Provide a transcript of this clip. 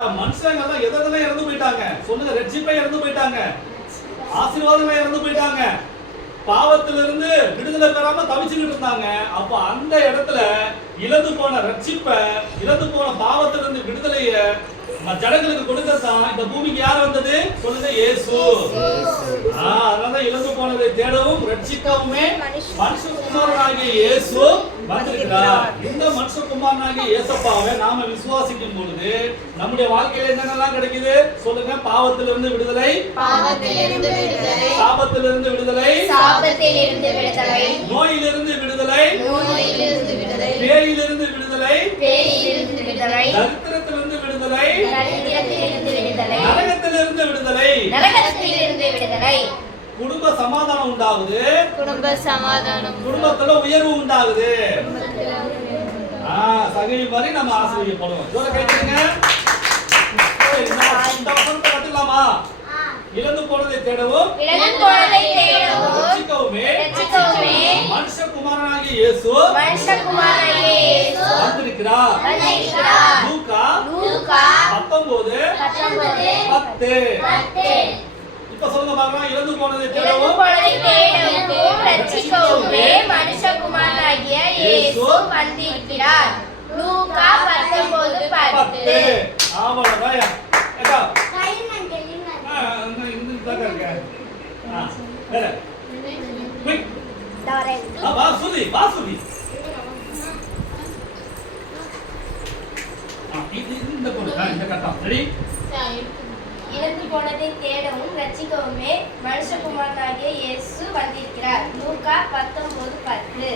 மனுஷங்க எல்லாம் எதெல்லாம் இறந்து போயிட்டாங்க சொல்லுங்க. ரட்சிப்பை இறந்து போயிட்டாங்க, ஆசீர்வாதங்களை இறந்து போயிட்டாங்க, பாவத்திலிருந்து விடுதலை பெறாம தவிச்சுக்கிட்டு இருந்தாங்க. அப்ப அந்த இடத்துல இழந்து போன ரட்சிப்பை, இழந்து போன பாவத்திலிருந்து விடுதலைய ஜனங்களுக்கு கொடுக்கத்தான் இந்த பூமிக்கு யார் வந்தது சொல்லுங்க? இயேசு. அதனால இழந்து போனதை தேடவும் ரட்சிக்கவுமே மனுஷகுமாரனாகிய இயேசு வந்திருக்கிறார். இந்த மனுஷகுமாரனாகிய இயேசப்பாவை நாம விசுவாசிக்கும் பொழுது நம்முடைய வாழ்க்கையில என்னென்னலாம் கிடைக்குது சொல்லுங்க? பாவத்திலிருந்து விடுதலை, பாவத்திலிருந்து விடுதலை, சாபத்திலிருந்து விடுதலை, சாபத்திலிருந்து விடுதலை, நோயிலிருந்து விடுதலை, நோயிலிருந்து விடுதலை, பேயிலிருந்து விடுதலை, பேயிலிருந்து விடுதலை, தரித்திரத்திலிருந்து விடுதலை, தரித்திரத்திலிருந்து விடுதலை, நரகத்திலிருந்து விடுதலை, நரகத்திலிருந்து விடுதலை, குடும்ப சமாதானம் உண்டாகுது, குடும்ப சமாதானம், குடும்பத்துல உயர்வு உண்டாகுது. சகவி மாதிரி நம்ம ஆசீர்வதிக்கப்படுவோம். ஜோர கேட்குங்க. இந்த வசனத்தை கத்துக்கலாமா? இழந்து போனதை தேடவும், இழந்து போனதை தேடவும், ரட்சிக்கவுமே மனுஷகுமாரனாகிய இயேசு மனுஷகுமாரனாகிய இயேசு வந்திருக்கிறார். லூக்கா 19:10. இப்ப சொல்லுங்க பாக்கலாம். இழந்து போனதை தேடவும், ரட்சிக்கவுமே மனுஷகுமாரனாகிய இயேசு வந்திருக்கிறார். லூக்கா 19:10. ஆமாடா. ஏக்கா வாசுதி இழந்து போனதை தேடவும் ரட்சிக்கவுமே மனுஷகுமாரனாகிய இயேசு வந்திருக்கிறார். லூக்கா 19:10.